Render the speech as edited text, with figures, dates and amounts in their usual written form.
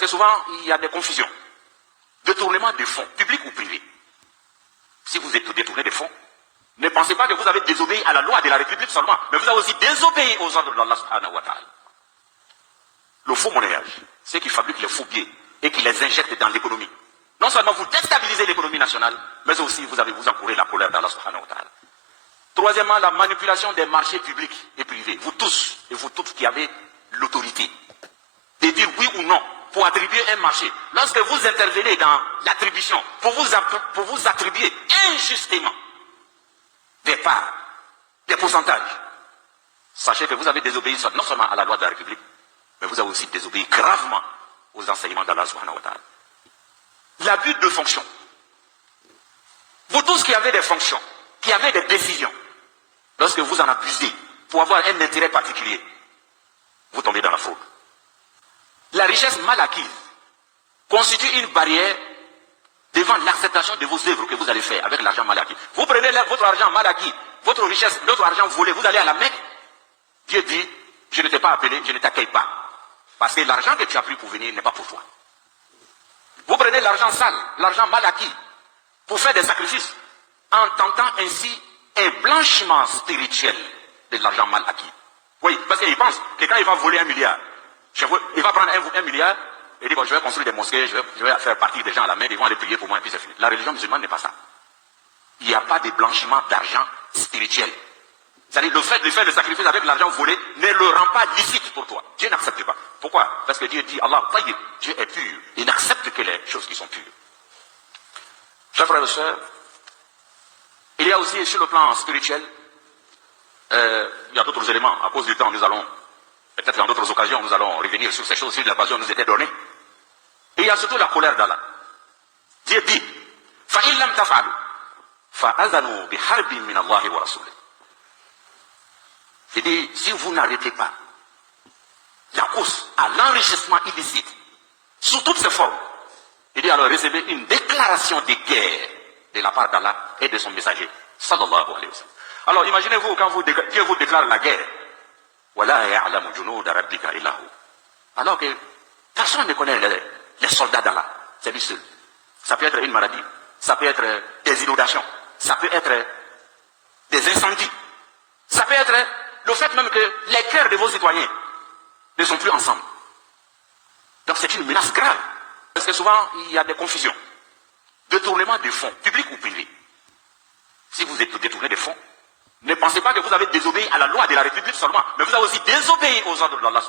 parce que souvent, il y a des confusions. Détournement des fonds, publics ou privés. Si vous êtes détourné des fonds, ne pensez pas que vous avez désobéi à la loi de la République seulement, mais vous avez aussi désobéi aux ordres d'Allah subhanahu wa ta'ala. Le faux monnayage, ceux qui fabriquent les faux billets et qui les injectent dans l'économie. Non seulement vous déstabilisez l'économie nationale, mais aussi vous encourez la colère d'Allah subhanahu wa ta'ala. Troisièmement, la manipulation des marchés publics et privés. Vous tous et vous toutes qui avez l'autorité de dire oui ou non pour attribuer un marché. Lorsque vous intervenez dans l'attribution, pour vous attribuer injustement des parts, des pourcentages, sachez que vous avez désobéi non seulement à la loi de la République, mais vous avez aussi désobéi gravement aux enseignements d'Allah subhanahu wa ta'ala. L'abus de fonction. Vous tous qui avez des fonctions, qui avez des décisions, lorsque vous en abusez pour avoir un intérêt particulier, vous tombez dans la fraude. La richesse mal acquise constitue une barrière devant l'acceptation de vos œuvres que vous allez faire avec l'argent mal acquis. Vous prenez votre argent mal acquis, votre richesse, votre argent volé, vous allez à la Mecque. Dieu dit, je ne t'ai pas appelé, je ne t'accueille pas. Parce que l'argent que tu as pris pour venir n'est pas pour toi. Vous prenez l'argent sale, l'argent mal acquis, pour faire des sacrifices, en tentant ainsi un blanchiment spirituel de l'argent mal acquis. Oui, parce qu'il pense que quand il va voler 1 milliard, il va prendre 1 milliard et dire, bon, je vais construire des mosquées, je vais faire partir des gens à la main, ils vont aller prier pour moi et puis c'est fini. La religion musulmane n'est pas ça. Il n'y a pas de blanchiment d'argent spirituel. C'est-à-dire le fait de faire le sacrifice avec l'argent volé ne le rend pas licite pour toi. Dieu n'accepte pas. Pourquoi? Parce que Dieu dit, Allah, Dieu est pur. Il n'accepte que les choses qui sont pures. Chers frères et sœurs, il y a aussi sur le plan spirituel, il y a d'autres éléments. À cause du temps, nous allons, peut-être dans d'autres occasions, nous allons revenir sur ces choses si l'occasion nous était donnée. Et il y a surtout la colère d'Allah. Dieu dit, فَإِن لَمْ تَفْعَلُوا فَأَذَنُوا بِحَرْبٍ مِّنَ اللَّهِ وَرَسُولِهِ. Il dit, si vous n'arrêtez pas la course à l'enrichissement illicite, sous toutes ses formes, il dit alors recevez une déclaration de guerre de la part d'Allah et de son messager, sallallahu alayhi wa sallam. Alors imaginez-vous quand Dieu vous déclare la guerre, alors que personne ne connaît les soldats d'Allah, c'est lui seul. Ça peut être une maladie, ça peut être des inondations, ça peut être des incendies, ça peut être le fait même que les cœurs de vos citoyens ne sont plus ensemble. Donc c'est une menace grave. Parce que souvent, il y a des confusions. Détournement des fonds, publics ou privés. Si vous êtes détourné des fonds, ne pensez pas que vous avez désobéi à la loi de la République seulement, mais vous avez aussi désobéi aux ordres d'Allah.